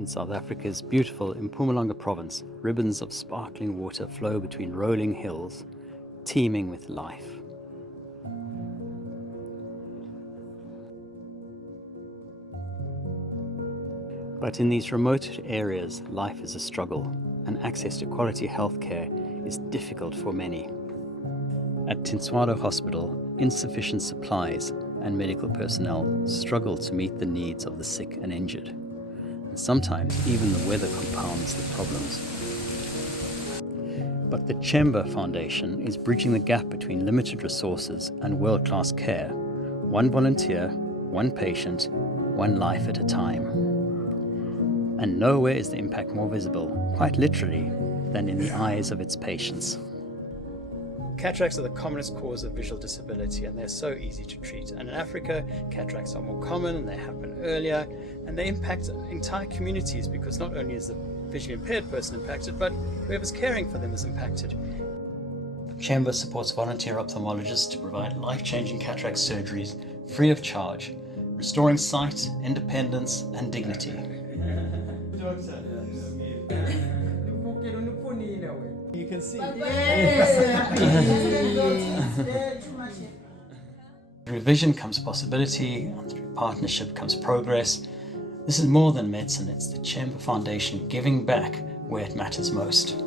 In South Africa's beautiful Mpumalanga province, ribbons of sparkling water flow between rolling hills, teeming with life. But in these remote areas, life is a struggle, and access to quality healthcare is difficult for many. At Tintswalo Hospital, insufficient supplies and medical personnel struggle to meet the needs of the sick and injured. And sometimes even the weather compounds the problems. But the Tshemba Foundation is bridging the gap between limited resources and world-class care, one volunteer, one patient, one life at a time. And nowhere is the impact more visible, quite literally, than in the eyes of its patients. Cataracts are the commonest cause of visual disability, and they're so easy to treat. And in Africa, cataracts are more common and they happen earlier, and they impact entire communities because not only is the visually impaired person impacted, but whoever's caring for them is impacted. Tshemba supports volunteer ophthalmologists to provide life-changing cataract surgeries free of charge, restoring sight, independence, and dignity. You can see. Through vision comes possibility, and through partnership comes progress. This is more than medicine, it's the Tshemba Foundation giving back where it matters most.